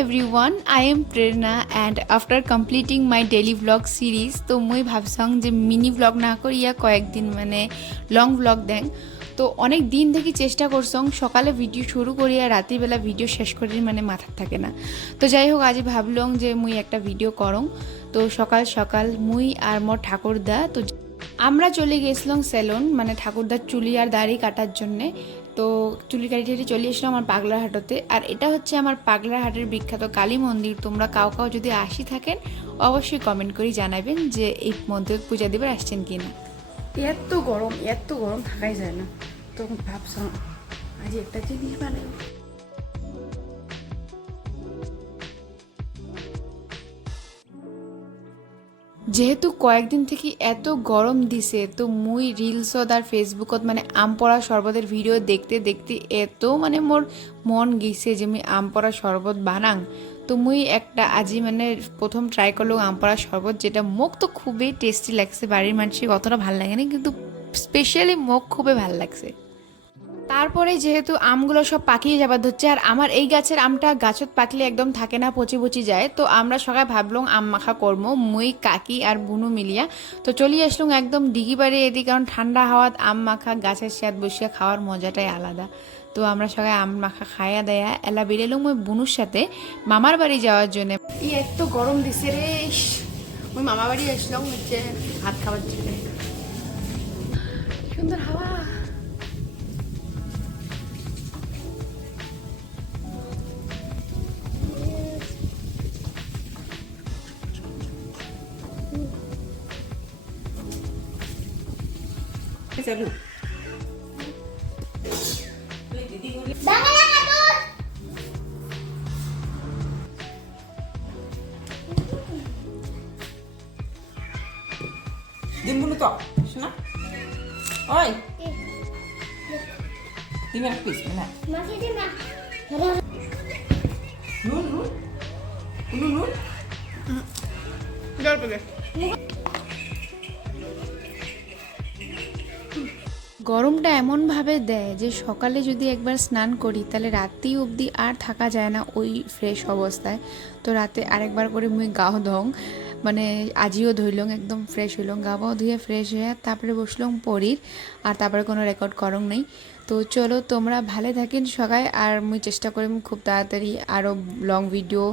everyone, I am Prerna and after completing my daily vlog series তো মুই ভাবছং যে mini vlog না করিয়া কয়েকদিন মানে লং vlog দেন। তো অনেক দিন থেকে চেষ্টা করছং সকালে ভিডিও শুরু করিয়া রাত্রিবেলা ভিডিও শেষ করি মানে মাথা থাকে না। তো যাই হোক আজ ভাবলং যে মুই একটা ভিডিও করং। তো সকাল সকাল মুই আর মোর ঠাকুরদা তো আমরা চলে গেছিলাম সেলুন মানে ঠাকুরদার চুলি আর দাড়ি কাটার জন্যে। তো চুলি কাটি চলে এসলাম আমার পাগলার হাটতে। আর এটা হচ্ছে আমার পাগলার হাটের বিখ্যাত কালী মন্দির। তোমরা কাউ যদি আসি থাকেন অবশ্যই কমেন্ট করে জানাবেন যে এই মন্দির পূজা দিবার আসছেন কিনা। এত গরম থাকাই যায় না, তখন ভাবছিলাম আজ একটা জিনিস বানাই। যেহেতু কয়েকদিন থেকে এত গরম দিছে তো মুই রিলসত আর ফেসবুকত মানে আম পড়া শরবতের ভিডিও দেখতে দেখতে এত মানে মোর মন গেছে যে মুই আম পড়া শরবত বানাং। তো মুই একটা আজি মানে প্রথম ট্রাই করলো আম পড়া শরবত, যেটা মোক তো খুবই টেস্টি লাগছে। বাড়ির মানুষের অতটা ভালো লাগে না কিন্তু স্পেশালি মোক খুবই ভালো লাগছে। তারপরে যেহেতু আমগুলো সব পাকিয়ে যাবার ধরছে আর আমার এই গাছের আমটা গাছত পাকলে একদম থাকে না, পচি যায়। তো আমরা সবাই ভাবলাম আম মাখা করবো মুই কাকি আর বুনু মিলিয়া। তো চলে আসলাম একদম ডিগি বাড়ি এদিকে, কারণ ঠান্ডা হাওয়াত আম মাখা গাছের স্বাদ বসিয়া খাওয়ার মজাটাই আলাদা। তো আমরা সবাই আম মাখা খাইয়া দেয়া এলা বেরেলাম ওই বুনুর সাথে মামার বাড়ি যাওয়ার জন্য। এত গরম দিছে রে, ওই মামা বাড়ি আসলাম হচ্ছে ভাত খাবার জন্য। সুন্দর হাওয়া। চালু ডিমগুলো তো শোনা ওই ডিমের পিস না নুন নুন নুন নুন জল পেলে গরমটা এমনভাবে দেয় যে সকালে যদি একবার স্নান করি তাহলে রাতেই অবধি আর থাকা যায় না ওই ফ্রেশ অবস্থায়। তো রাতে আরেকবার করে মুই গাও ধং মানে আজিও ধুইলং, একদম ফ্রেশ হইলং, গা পাও ধুয়ে ফ্রেশ হয়ে তারপরে বসলাম পড়ির। আর তারপরে কোনো রেকর্ড করং নেই। তো চলো তোমরা ভালো থাকেন সবাই, আর মুই চেষ্টা করি খুব তাড়াতাড়ি আরও লং ভিডিও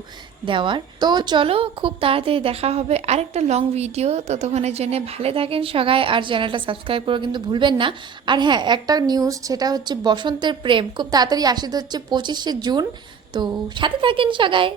দেওয়ার। তো চলো খুব তাড়াতাড়ি দেখা হবে আরেকটা লং ভিডিও। ততক্ষণের জন্য ভালো থাকেন সবাই, আর চ্যানেলটা সাবস্ক্রাইব করে কিন্তু ভুলবেন না। আর হ্যাঁ একটা নিউজ, সেটা হচ্ছে বসন্তের প্রেম খুব তাড়াতাড়ি আসতে হচ্ছে 25শে জুন। তো সাথে থাকেন সবাই।